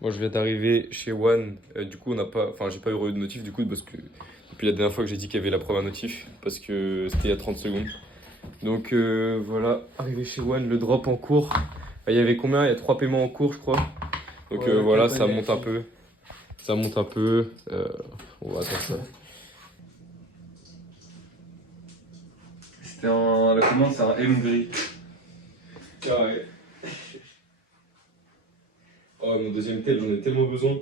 Moi je viens d'arriver chez One, du coup on n'a pas, enfin j'ai pas eu de notif du coup parce que depuis la dernière fois que j'ai dit qu'il y avait la première notif parce que c'était il y a 30 secondes. Donc voilà, arrivé chez One, le drop en cours. Il y avait combien? Il y a 3 paiements en cours je crois. Donc Ouais, voilà, quatre ça paiements. monte un peu. Ça monte un peu. On va attendre ça. C'était un. La commande, c'est un M gris. Carré. Oh mon deuxième tel, j'en ai tellement besoin.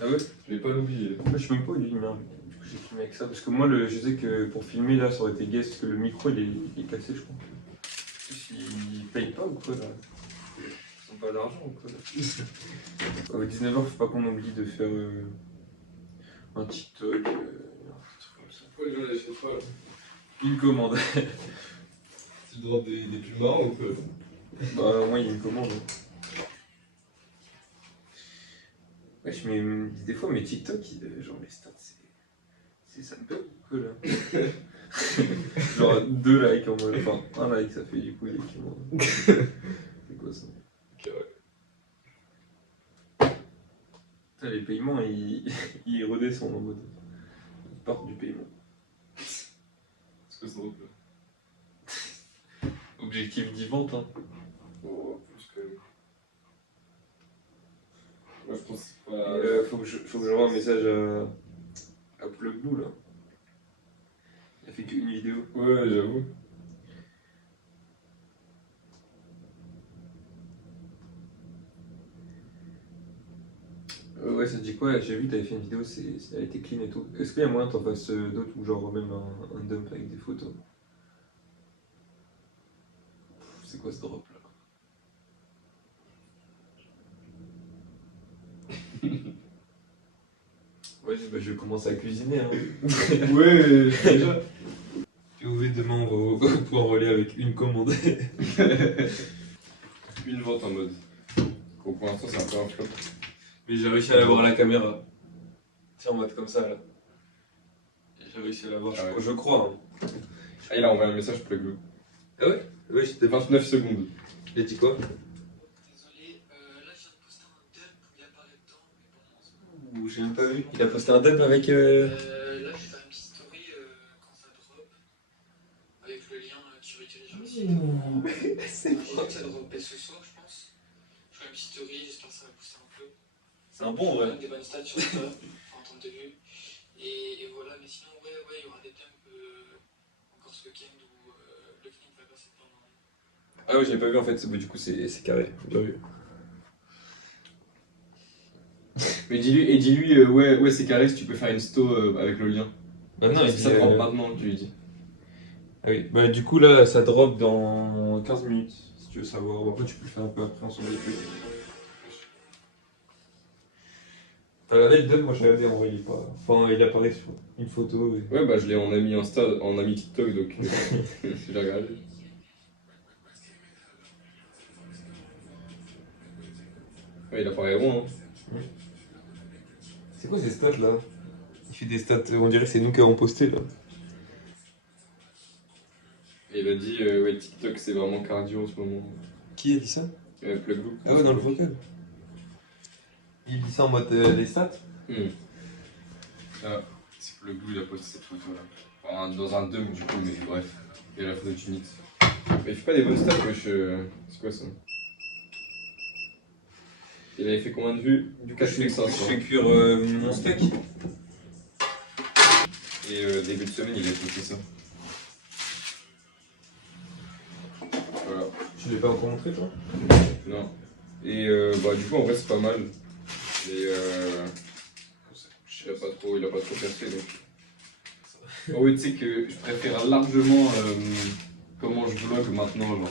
Ah ouais? Je vais pas l'oublier. Je sais même pas où il est, merde. Du coup, j'ai filmé avec ça. Parce que moi, je sais que pour filmer, là, ça aurait été guest, parce que le micro, il est cassé, je crois. En plus, ils payent pas ou quoi, là? Ils ont pas d'argent ou quoi, là? À 19h, faut pas qu'on oublie de faire un TikTok, un truc comme ça. Pourquoi les gens l'achètent pas là? Une commande. Tu drops des plus marrants ou quoi? Bah, moi, il y a une commande. Ouais, des fois, mes TikTok, genre les stats, ça me perd ou quoi, là? Genre 2 likes en mode. Enfin, un like, ça fait du coup les commandes. C'est quoi ça? Ok, ouais. Putain, les paiements, ils redescendent en mode. Ils partent du paiement. C'est quoi ce drop là? Objectif 10 ventes, hein. Oh, plus quand même. Moi je pense que c'est pas. Faut que j'envoie un message à Plug Blue là. Il a fait qu'une vidéo. Ouais, j'avoue. Ouais, ça te dit quoi? J'ai vu que t'avais fait une vidéo, elle était clean et tout. Est-ce qu'il y a moyen que t'en fasses d'autres ou genre même un dump avec des photos? C'est quoi ce drop là? Ouais, bah, je vais commencer à cuisiner. Hein. Ouais, déjà. POV demain, on va pouvoir rouler avec une commande. Une vente en mode. Bon, pour l'instant, c'est un peu un flop. Mais j'ai réussi à l'avoir à la caméra. Tiens, on va être comme ça là. J'ai réussi à l'avoir, Ah ouais. je crois. Hein. Ah, il a envoyé un message pour le Ah ouais? Ouais, j'étais 29 secondes. Il a dit quoi? Désolé, là je viens de poster un dump où il apparaît dedans, mais bon, Ouh, j'ai même pas vu. Il a posté un dump avec. là je fais une petite story quand ça drop, avec le lien que je redirige sur le site. C'est Je crois que ça dropait ce soir, je pense. Je fais une petite story, j'espère que ça va pousser un peu. un bon, ouais. Des bonnes stats sur ça, enfin en termes de vues. Et voilà, mais sinon, ouais, il y aura des dumps encore ce week-end où le clip va passer pendant. Ah ouais, j'ai pas vu en fait. Du coup, c'est carré. Bien vu. Mais dis-lui, ouais, c'est carré si tu peux faire une sto avec le lien. Maintenant, il dit. Ça drop maintenant, tu lui dis. Ah oui, bah du coup là ça drop dans 15 minutes si tu veux savoir. Bon, après tu peux le faire un peu après ensemble avec lui. T'as regardé le dump? Moi j'ai regardé en vrai il est pas. Enfin il apparaît sur une photo. Et... Ouais, bah je l'ai en ami Insta, en ami TikTok donc je l'ai regardé. Ouais, il apparaît rond, hein. C'est quoi ces stats là? Il fait des stats, on dirait que c'est nous qui avons posté là. Et il a dit, ouais, TikTok c'est vraiment cardio en ce moment. Qui a dit ça? Plug Blue. Ah ouais, dans le vocal. Il dit ça en mode les stats? Ah, c'est Plug Blue, il a posté cette photo là. Enfin, dans un dump du coup, mais bref. Il y a la photo de Tunix. Mais il fait pas des bonnes stats, wesh. C'est quoi ça? Il avait fait combien de vues? Du 4500. Je fais cuire mon steak. Et début de semaine, il a posté ça. Voilà. Tu l'as pas encore montré toi? Non. Et bah du coup en vrai c'est pas mal. Et il a pas trop percé donc. Oh oui, tu sais que je préfère largement comment je vlog maintenant genre.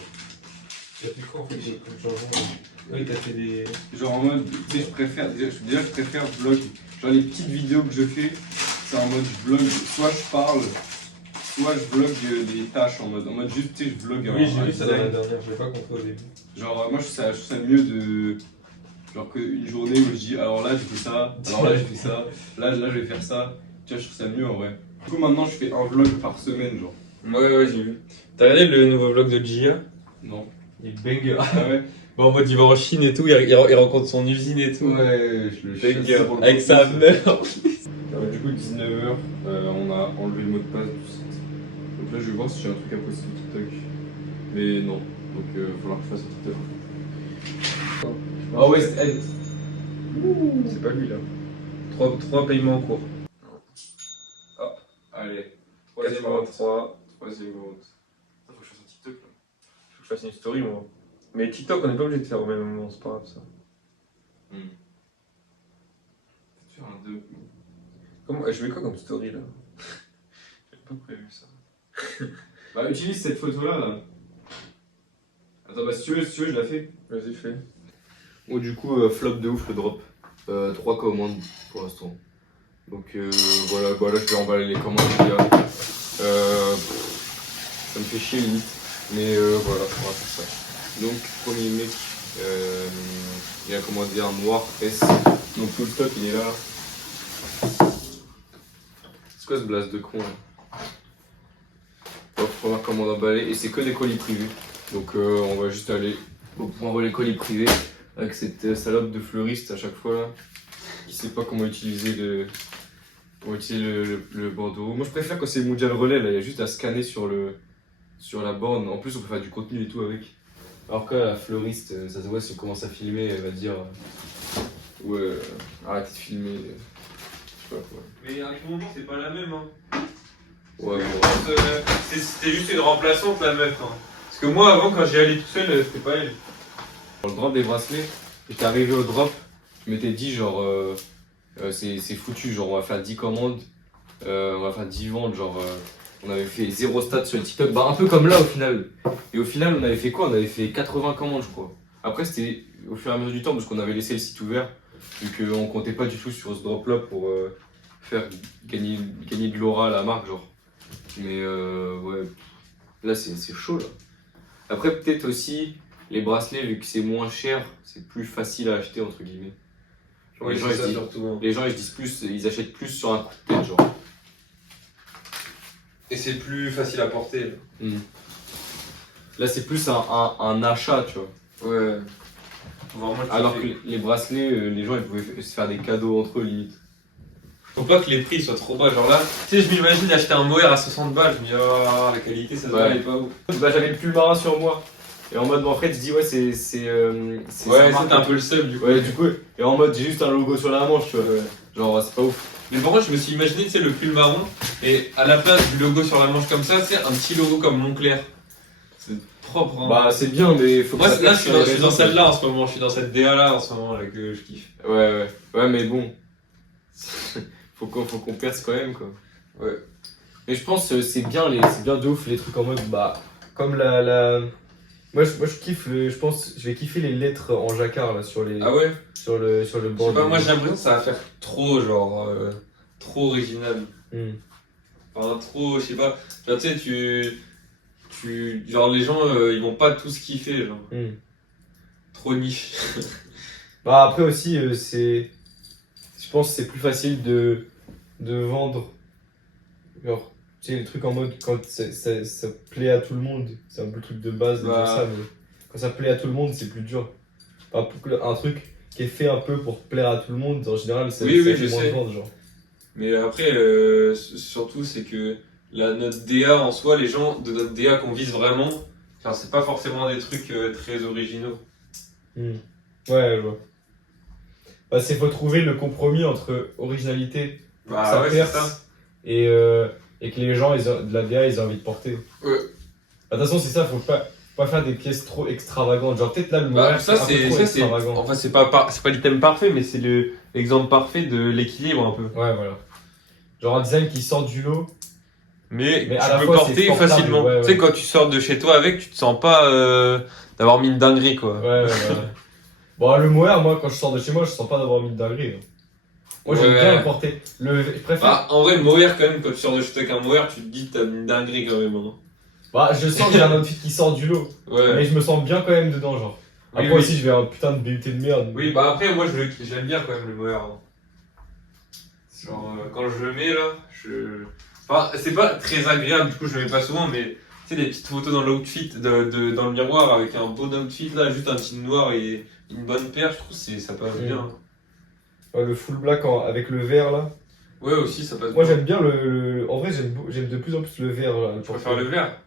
Tu as fait quoi en fait comme changement? Oui, t'as fait des. Genre en mode, tu sais, déjà je préfère vlog. Genre les petites vidéos que je fais, c'est en mode je vlog, soit je parle, soit je vlog des tâches en mode juste tu sais je vlog Oui, j'ai un vu ça la design. dernière, je l'ai pas compris au début. Genre moi je trouve ça mieux de. Genre qu'une journée où je dis alors là j'ai fait ça, alors là j'ai fait ça, là je vais faire ça. Tu vois, je trouve ça mieux en vrai. Du coup maintenant je fais un vlog par semaine genre. Ouais, j'ai vu. T'as regardé le nouveau vlog de Gia? Non. Il est banger. Ah ouais. Bon, en mode, il va en Chine et tout, il rencontre son usine et tout. Ouais, je le Banger. chasse pour le Avec sa contenu. mère. Du coup, 19h, on a enlevé le mot de passe du site. Donc là, je vais voir si j'ai un truc à poster sur TikTok. Mais non. Donc, il va falloir que je fasse un TikTok. Ah ouais, c'est pas lui là. 3 paiements en cours. Allez, 83. troisième route. Faut que je fasse un TikTok là. Faut que je fasse une story moi. Mais TikTok, on n'est pas obligé de faire au même moment, c'est pas grave ça. Peut-être faire un 2. Comment, je vais quoi comme story là? J'avais pas prévu ça. Bah, utilise cette photo là. Attends, bah, si tu veux, je la fais. Vas-y, fais. Bon, du coup, flop de ouf le drop. 3 commandes pour l'instant. Donc voilà, bah là je vais emballer les commandes les gars. Ça me fait chier limite. Mais voilà, on va faire ça. Donc premier mec, il a commandé un noir S. Donc full stock il est là. C'est quoi ce blast de con là? Hop, première commande emballée et c'est que des colis privés. Donc on va juste aller pour envoyer les colis privés avec cette salope de fleuriste à chaque fois là. Qui sait pas comment utiliser le bandeau. Moi je préfère quand c'est Mondial Relais là, il y a juste à scanner sur la borne. En plus on peut faire du contenu et tout avec. Alors que là, la fleuriste, ça se voit si on commence à filmer, elle va dire ouais, arrêtez de filmer. Je sais pas quoi. Mais à tout moment, c'est pas la même. Hein. Ouais, C'était juste une remplaçante la meuf. Hein. Parce que moi avant, quand j'y allais tout seul, c'était pas elle. Pour le drop des bracelets, j'étais arrivé au drop, je m'étais dit genre c'est foutu, genre on va faire 10 commandes, on va faire 10 ventes, genre on avait fait 0 stats sur le TikTok, bah un peu comme là au final. Et au final on avait fait quoi? On avait fait 80 commandes je crois. Après c'était au fur et à mesure du temps parce qu'on avait laissé le site ouvert, vu qu'on comptait pas du tout sur ce drop là pour faire gagner de l'aura à la marque genre. Mais ouais, là c'est chaud là. Après peut-être aussi les bracelets vu que c'est moins cher, c'est plus facile à acheter entre guillemets. Genre, Oui, les gens, c'est ils ça disent- surtout. Hein. les gens ils disent plus, ils achètent plus sur un coup de tête genre. Et c'est plus facile à porter. Là. Là c'est plus un achat tu vois. Ouais. Vraiment, Alors que les bracelets, les gens ils pouvaient se faire des cadeaux entre eux limite. Faut pas que les prix soient trop bas. Genre là, tu sais, je m'imagine d'acheter un mohair à 60 balles. Je me dis, oh, la qualité, ça se voit, Ouais. elle est pas ouf. Bah j'avais le pull marin sur moi. Et en mode bon, après tu te dis ouais c'est Ouais, sa marque. c'était un peu le seum du coup. Ouais du coup, et en mode j'ai juste un logo sur la manche tu vois. Genre c'est pas ouf. Mais par contre, je me suis imaginé, tu sais, le pull marron, et à la place du logo sur la manche comme ça, c'est un petit logo comme Montclair. C'est propre, hein. Bah c'est bien mais faut que Moi, ça là, pète je suis sur les dans réseaux, celle-là en ce moment, je suis dans cette DA là en ce moment là que je kiffe. Ouais mais bon. faut qu'on perce quand même quoi. Ouais. Mais je pense c'est bien de ouf les trucs en mode bah comme moi je kiffe je pense je vais kiffer les lettres en jacquard là sur les Ah ouais? sur le Je bord. sais pas, moi j'ai l'impression que ça va faire trop, genre, trop original. Enfin, trop, je sais pas. Genre, tu sais, genre, les gens, ils vont pas tous kiffer, genre. Trop niche. Bah après aussi je pense que c'est plus facile de vendre genre tu sais les trucs en mode quand ça plaît à tout le monde, c'est un peu le truc de base de dire Bah. ça mais quand ça plaît à tout le monde c'est plus dur. Enfin, un truc qui est fait un peu pour plaire à tout le monde en général ça Oui, fait je moins sais. de vendre genre. Mais après, surtout, c'est que notre DA en soi, les gens de notre DA qu'on vise vraiment, genre, c'est pas forcément des trucs très originaux. Ouais, je vois. Bah, c'est faut trouver le compromis entre originalité, Bah ça ouais, c'est perce, ça. et que les gens de la DA ils ont envie de porter. Ouais. Bah, de toute façon, c'est ça, faut pas faire des pièces trop extravagantes. Genre, peut-être là, le Bah, mohair, ça, un peu c'est, trop ça, c'est, extravagant. enfin, c'est pas l'item parfait, mais c'est l'exemple parfait de l'équilibre un peu. Ouais, voilà. Genre, un design qui sort du lot. Mais Mais à tu la peux fois, porter c'est portable, facilement. ouais, Tu sais, ouais. quand tu sors de chez toi avec, tu te sens pas d'avoir mis une dinguerie, quoi. Ouais. Bon, le mohair, moi, quand je sors de chez moi, je sens pas d'avoir mis de dinguerie. Hein. Moi, j'aime Ouais. bien le porter. Je préfère. Bah, en vrai, le mohair, quand même, quand tu sors de chez toi avec un mohair, tu te dis que t'as une dinguerie quand même. Hein. Bah, je sens que j'ai un outfit qui sort du lot. Ouais. Mais je me sens bien quand même dedans, genre. Oui, Après oui. aussi, je vais un putain de BUT de merde. Oui, bah après, moi, j'aime bien quand même le mohair. Hein. Genre, quand je le mets là, enfin, c'est pas très agréable, du coup, je le mets pas souvent, mais sais, des petites photos dans l'outfit, dans le miroir avec un bon outfit là, juste un petit noir et une bonne paire, je trouve que ça passe bien. Ouais, le full black avec le vert là. Ouais, aussi ça passe Moi bien. j'aime bien En vrai, j'aime de plus en plus le vert là. Je préfère le vert.